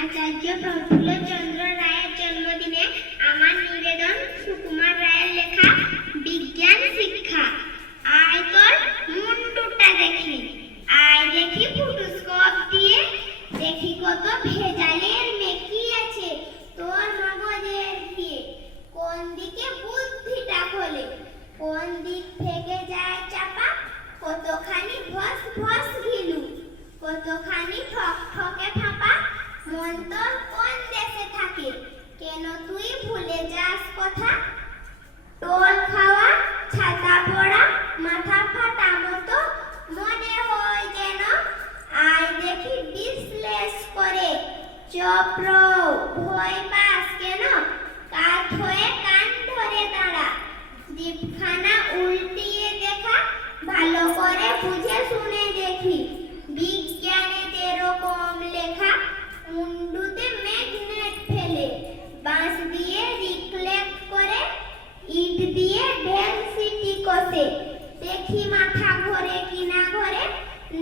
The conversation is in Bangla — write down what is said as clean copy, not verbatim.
আচার্য প্রফুল্লচন্দ্র রায়ের জন্মদিনে আমার নিবেদন সুকুমার রায়ের লেখা বিজ্ঞান শিক্ষা। আয় তোর মুন্ডুটা দেখি, আয় দেখি ফুটোস্কোপ দিয়ে, দেখি কত ভেজালের মেকি আছে তোর মগজের দিয়ে। কোন দিকে বুদ্ধিটা খোলে, কোন দিক থেকে যায় চাপা, কতখানি ভস ভস ঘিলু, কতখানি ঠক ঠকে ফাঁপা। মন তোর কোন দেশে থাকে, কেন তুই ভুলে যাস কথা? টোল খাওয়া, ছাতা পড়া, মাথা ফাটা মতো মনে হয় যেন। আয় দেখি বিশ্লেষ করে, চপ্র ভয় পাস কেন? কাত হয়ে কান ধরে দাঁড়া, দীপখানা উল্টিয়ে দেখা, ভালো করে বুঝে শুনে দেখি। বিজ্ঞানে যেরকম লেখা, মুন্ডুতে ম্যাগনেট ফেলে, বাঁশ দিয়ে রিফ্লেক্ট করে, ইট দিয়ে ডেনসিটি কষে। দেখি মাথা